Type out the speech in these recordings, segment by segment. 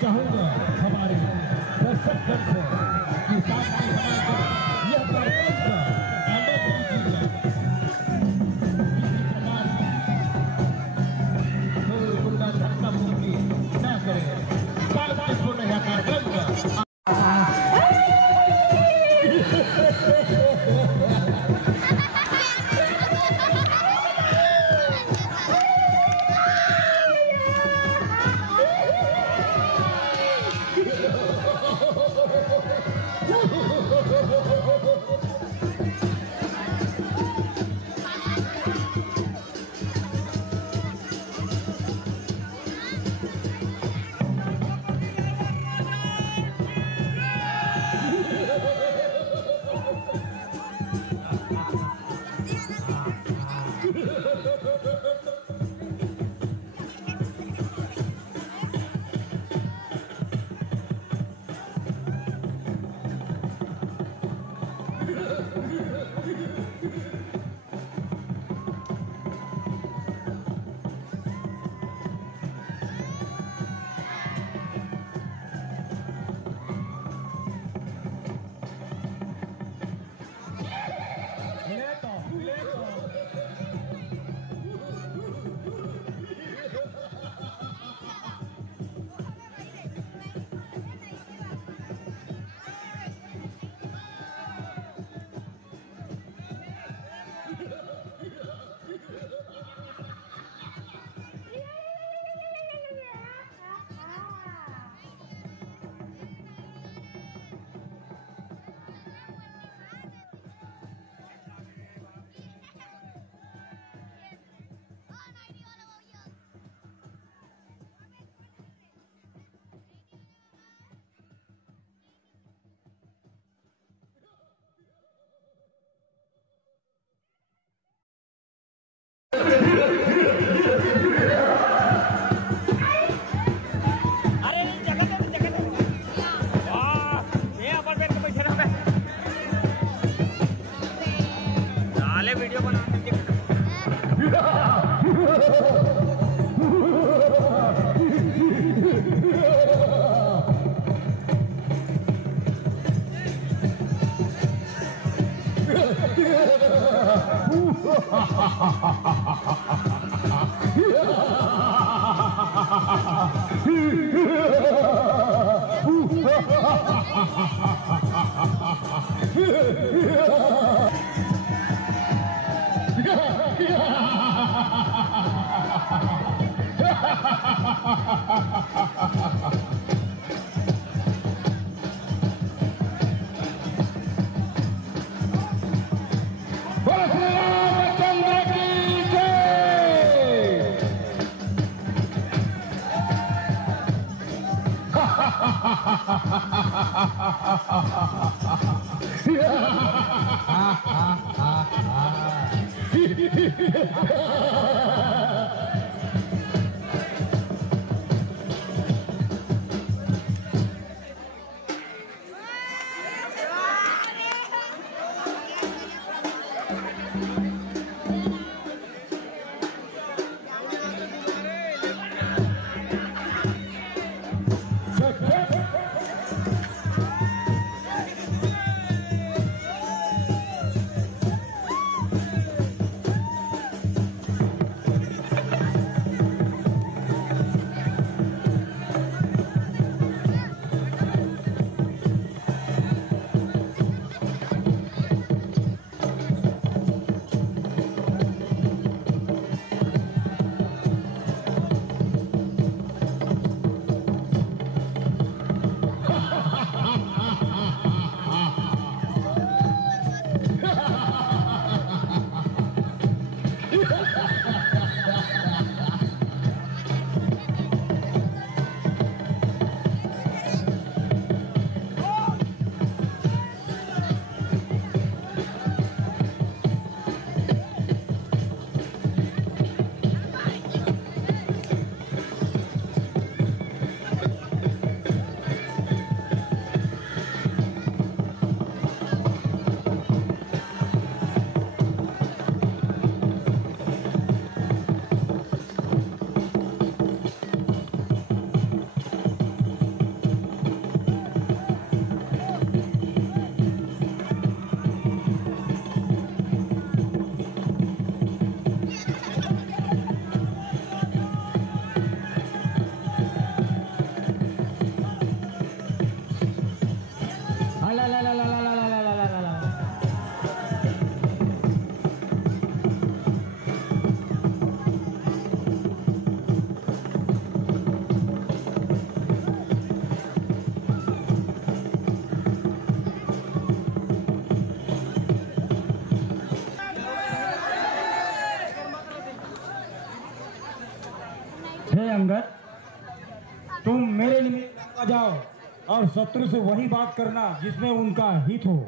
चाहूंगा हमारे दर्शक जन से कि साथ में हमारे यह कार्यक्रम का आनंद लीजिएगा। इसी प्रकार कोई गुंडा धक्का मुक्की न करे। शांतिपूर्ण यह कार्यक्रम का जाओ और शत्रु से वही बात करना जिसमें उनका हित हो।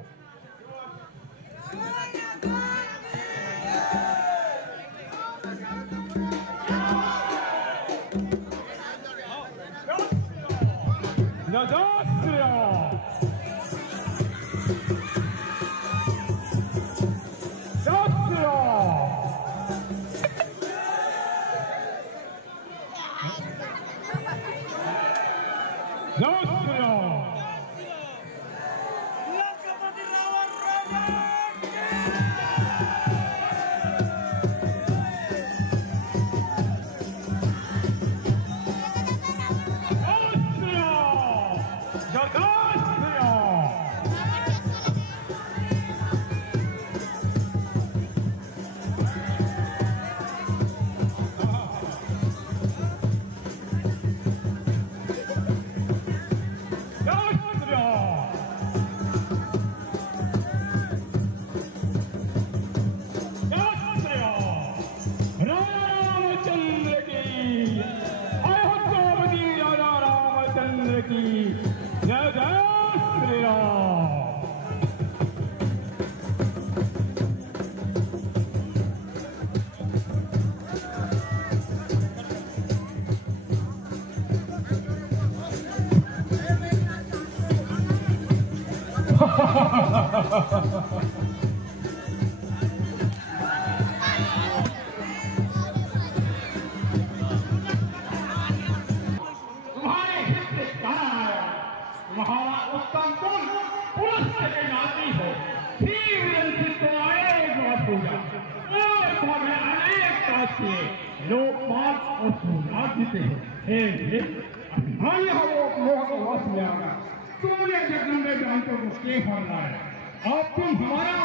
अब तुम हमारा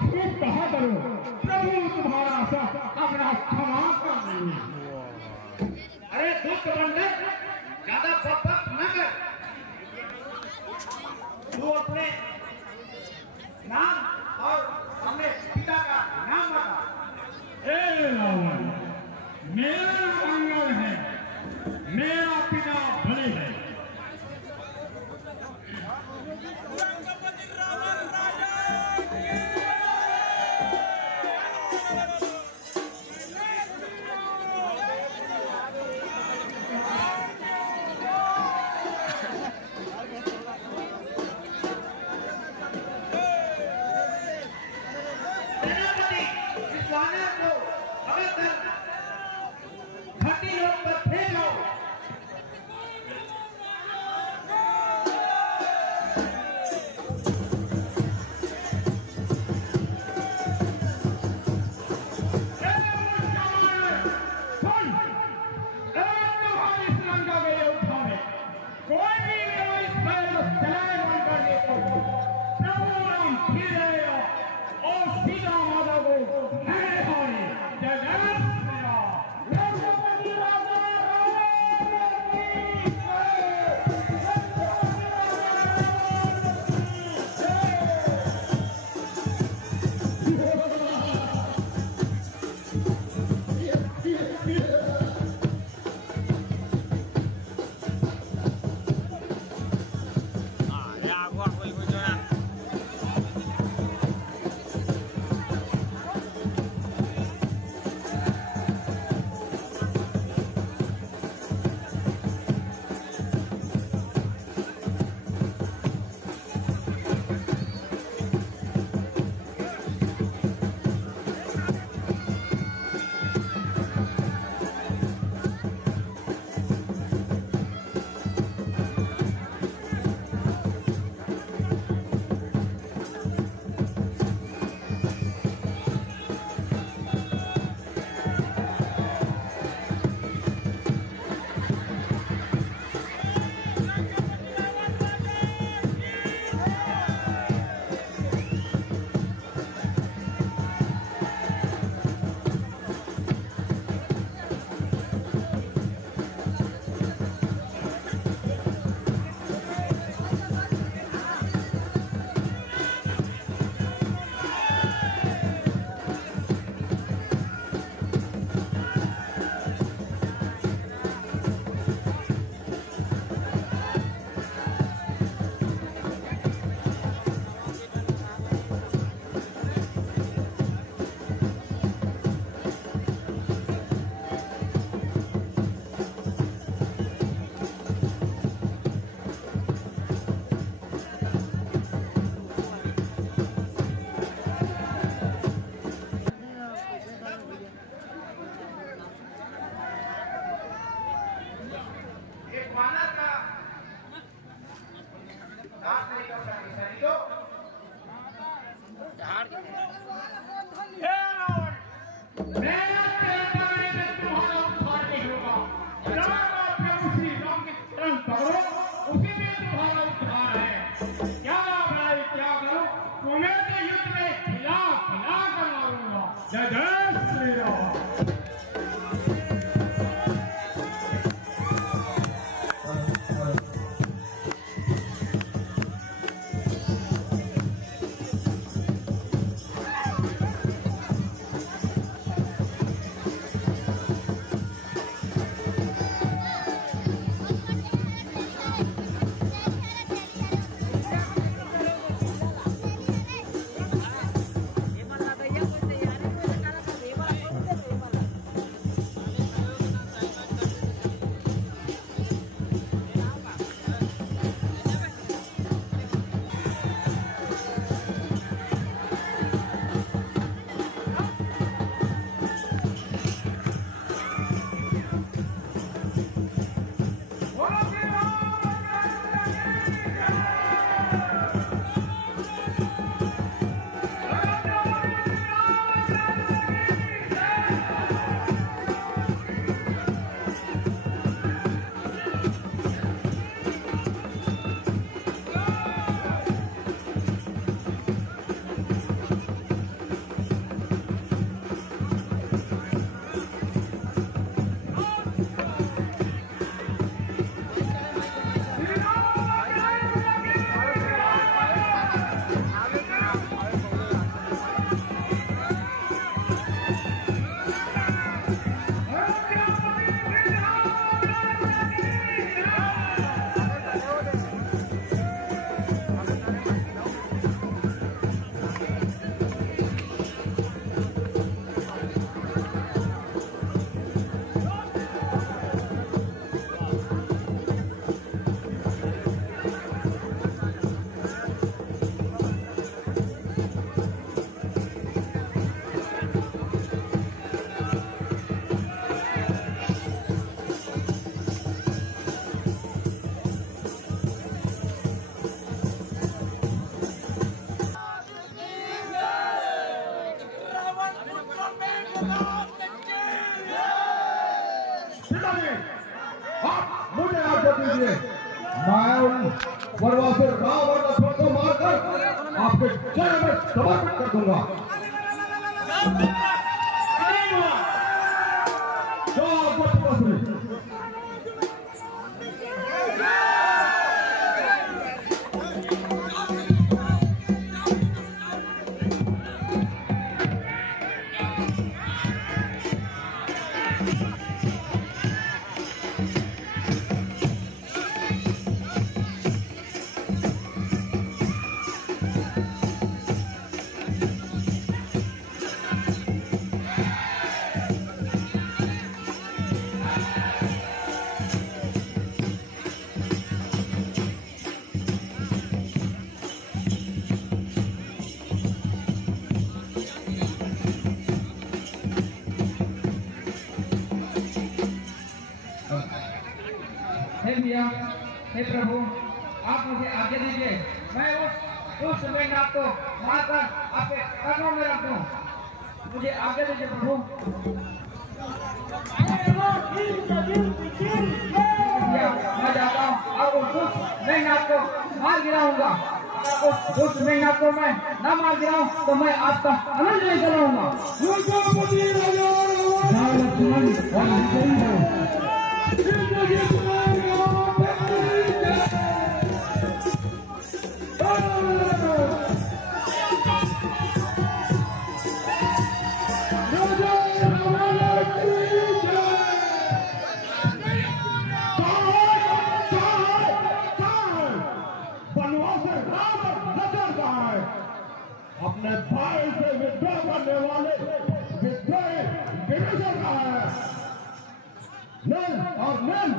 सुख कहा करो, प्रभु तुम्हारा सब अपना क्षमा कर देंगे। अरे दुष्ट बंदर, ज्यादा बकबक न कर। तू अपने नाम और अपने पिता का नाम बता। रावण, मेरा मंगल है, मेरा पिता बलि है। वरना फिर राम और लक्ष्मण को मारकर आपके चरण में समर्पित कर दूंगा। हे प्रभु, आप मुझे आज्ञा दीजिए, मैं उस मेघनाद को मारकर आपके कदमों में रख दूं। मुझे आज्ञा दीजिए प्रभु। मैं जाता हूँ और उस मेघनाद को मार गिराऊंगा। अगर उस मेघनाद को मैं न मार गिराऊं तो मैं आपका आनंद नहीं चलाऊंगा। अपने भाई से विद्रोह करने वाले विद्रोही विभीषण का है। नल और नल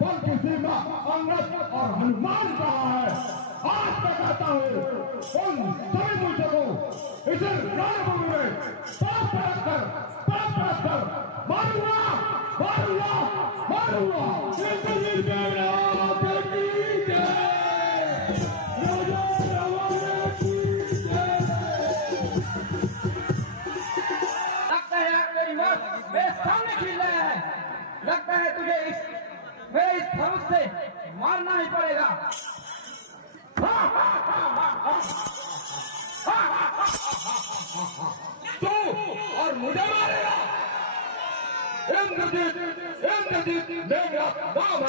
बल की सीमा अंगद और हनुमान का है। आज तक कहता हूँ उन सभी मुझे को इस रणभूमि में पाप कर मारूंगा मारूंगा मारूंगा। मेरे सामने खिल रहा है। लगता है तुझे मेरे इस धनुष से मारना ही पड़ेगा। तू और मुझे मारेगा? इंद्रजीत मेरा नाम है।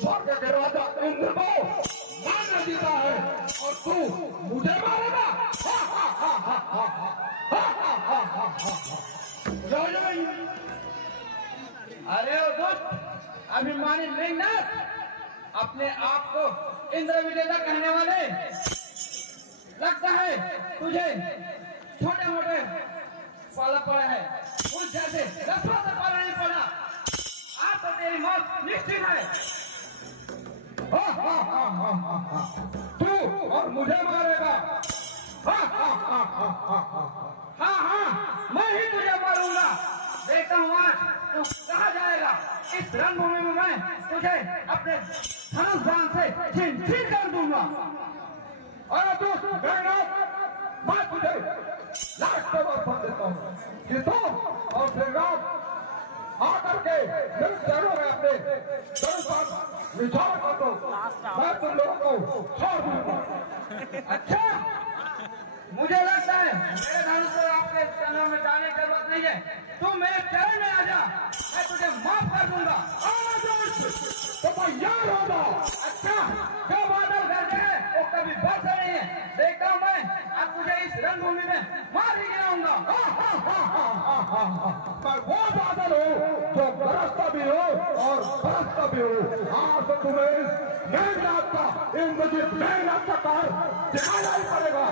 स्वर्ग के राजा इंद्र को मारना जीता है और तू मुझे मारेगा? अरे ओ दुष्ट अभिमानी मेघनाद, अपने आप को इंद्र विजेता कहने वाले, लगता है तुझे छोटे मोटे पाला पड़ा है। उस जैसे लक्ष्मण से पाला नहीं पड़ा। आज तो तेरी मौत निश्चित है। तू और मुझे मारेगा? हाँ, मैं ही तुझे मारूंगा। देखता हूँ आज तू कहाँ जाएगा। इस रणभूमि में मैं तुझे अपने धनुष बाण से छीन कर दूंगा। अरे तू मैं तुझे लाख बार बता देता हूँ कि तुम और श्रीराम आकर के मेरे चरणों में अपने विचार कर दो। मैं तुम लोगों को छोड़ दूंगा। अच्छा, मुझे लगता है मेरे धनुष को आपके चरणों में जाने की जरूरत नहीं है। तुम मेरे चरण में आ जा, मैं तुझे माफ कर दूंगा। तो तैयार होगा। अच्छा, जो बादल गरजे हैं वो कभी बरसे नहीं है। देखता हूँ मैं अब तुझे इस रणभूमि में मार ही गिराऊंगा। मैं वो बादल हूँ जो बरसता भी हो और बरसता भी हो। आज तुम्हें इस मेघनाद का इंद्रजीत मेघनाद का कार दिखाना ही पड़ेगा।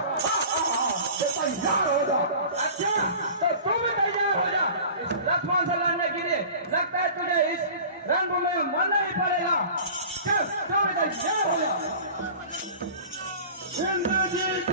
तैयार हो जा। अच्छा, तो तू भी तैयार हो जा इस लक्ष्मण से लड़ने के लिए। लगता है तुझे इस रणभूमि में मरना ही पड़ेगा। चल तैयार हो जा। इंद्रजीत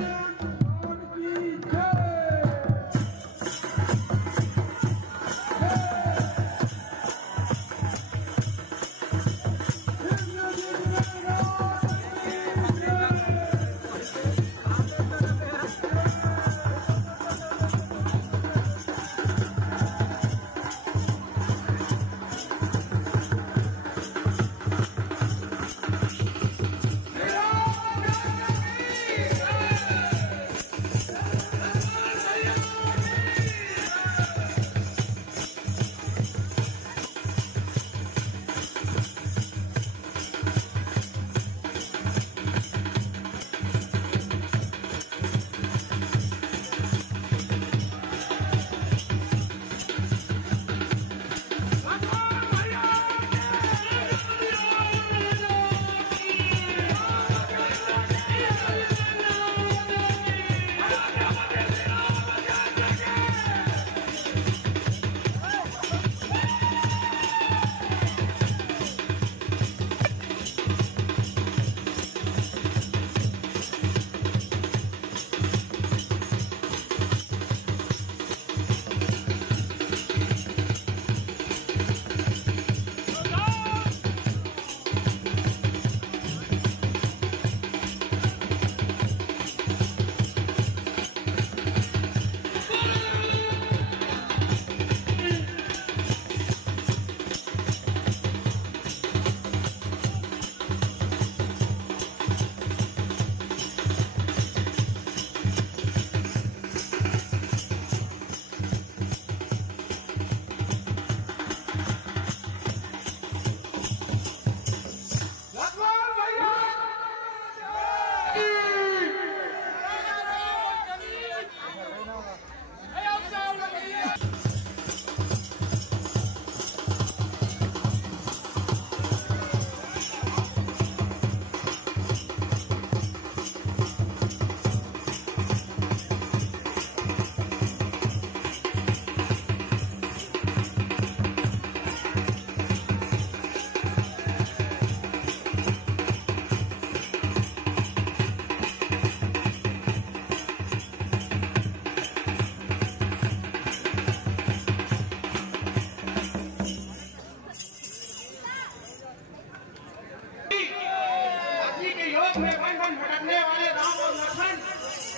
लोग में वन वन भटकने वाले राम और लक्ष्मण,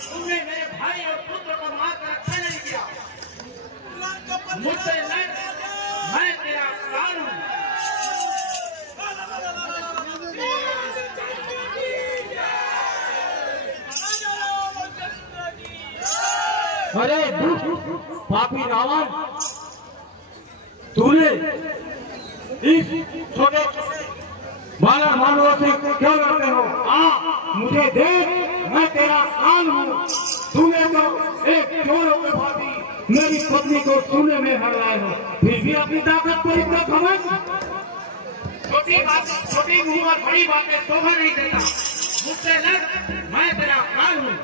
तुमने मेरे भाई और पुत्र को मार कर रक्षा नहीं किया। मुझसे लड़, मैं तेरा प्राण हूँ। अरे दुष्ट पापी रावण, तूने इस छोटे बालक मानवों से क्यों लड़ते हो? मुझे देख, मैं तेरा कान हूँ। तूने तो एक चोर के भाभी मेरी पत्नी को सोने में हराया हो, फिर भी अपनी ताकत को इतना घमंड। छोटी मुँह और बड़ी बातें शोभा नहीं देता। मुझसे लड़, मैं तेरा कान हूँ।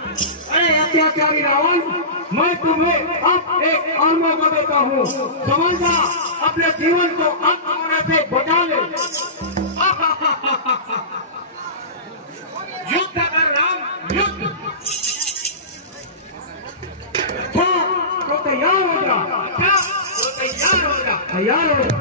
अरे अत्याचारी रावण, मैं तुम्हें अब एक और मौका देता हूँ। समझ जा, अपने जीवन को अंत होने से बचा ले। युद्ध कर राम, युद्ध। तो तैयार हो जा, तो तैयार हो जा। तैयार हो जा।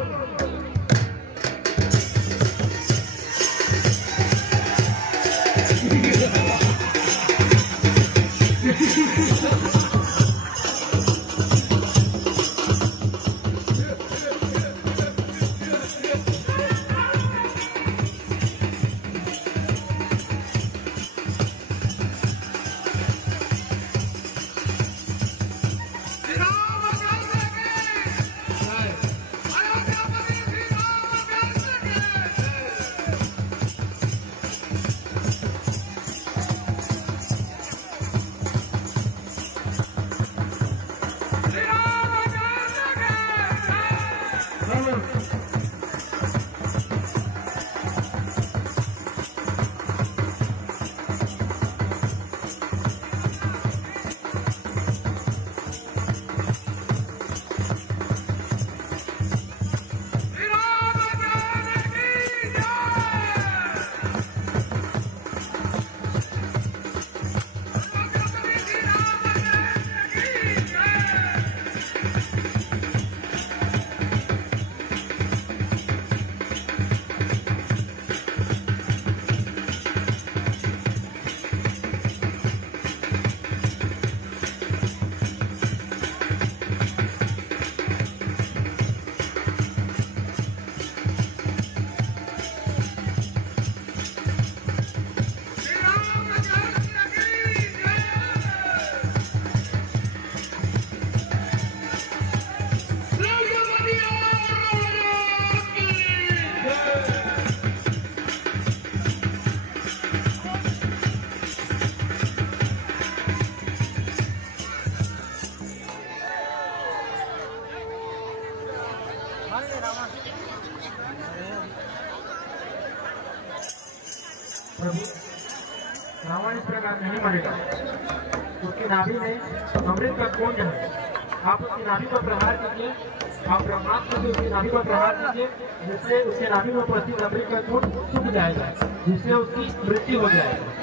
प्रभु, रावण इस प्रकार नहीं मरेगा। उसकी नाभि में अमृत का कुंड है। आप उसकी नाभि पर प्रहार कीजिए, आप ब्रह्मास्त्र से उसकी नाभि पर प्रहार कीजिए, जिससे उसके नाभि में उपस्थित अमृत का कुंड सूख जाएगा, जिससे उसकी मृत्यु हो जाएगी।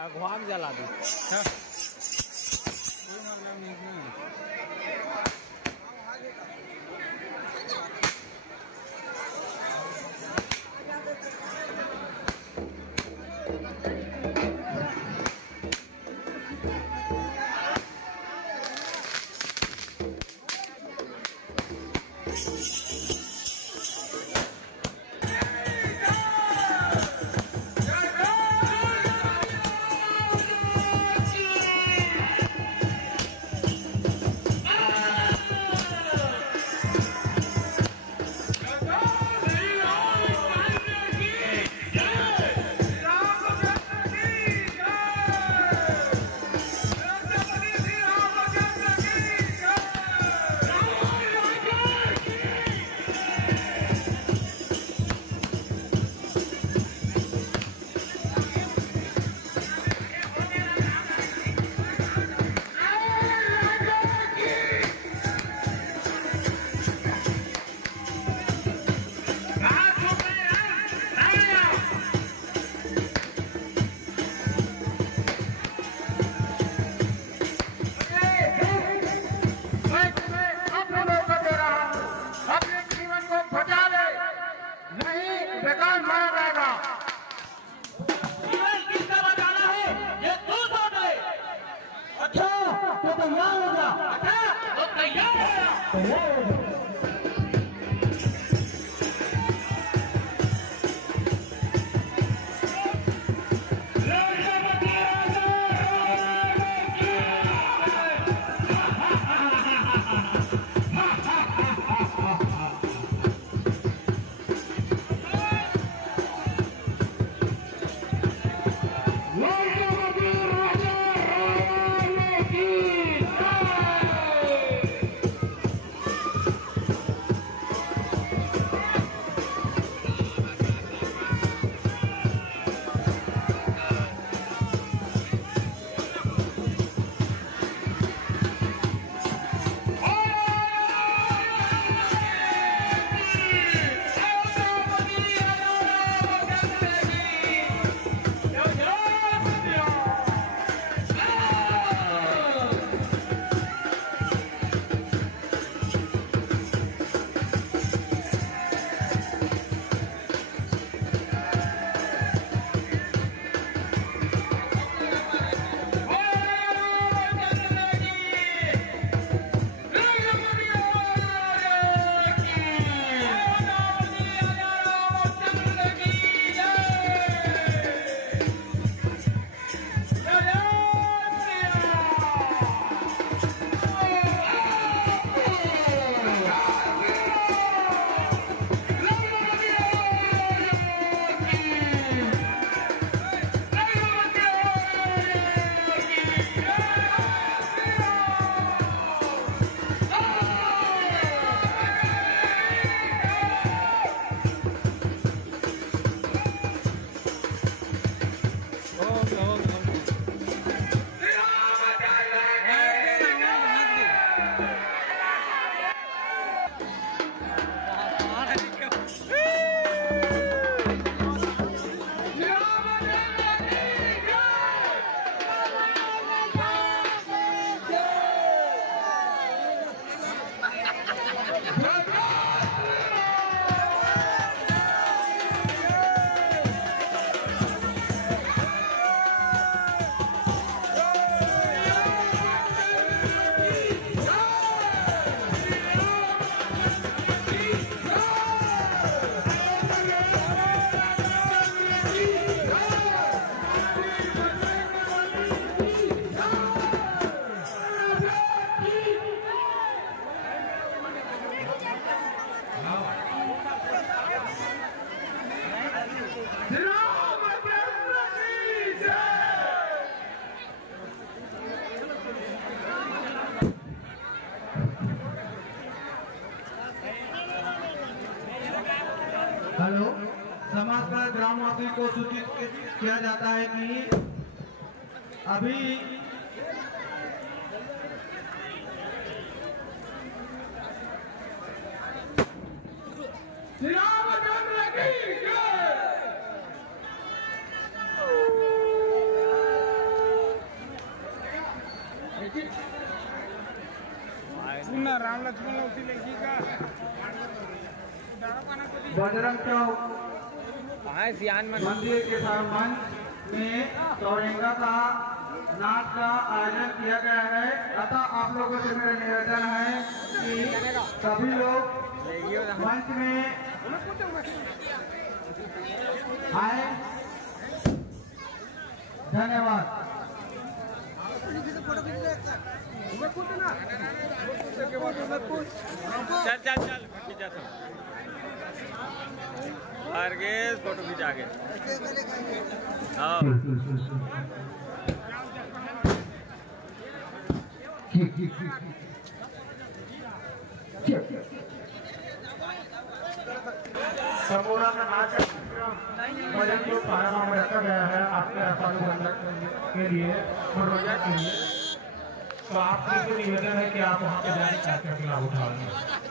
आग जला दी। हेलो, समाज का ग्रामवासी को सूचित किया जाता है कि अभी रामचंद्र की जय। राम लक्ष्मण उसी लड़की का बजरंग चौक मंदिर के संबंध में चौरंगा का नाच का आयोजन किया गया है। अतः आप लोगों से मेरा निवेदन है कि सभी लोग मंच में आए। धन्यवाद। चल आगे फोटो खींचा के हाँ समोरा का नाच भजन जो कार्यक्रम में रखा गया है आपके के लिए मनोरंजन के लिए, तो आपसे निवेदन है कि आप वहाँ पे जाने का लाभ उठाएंगे।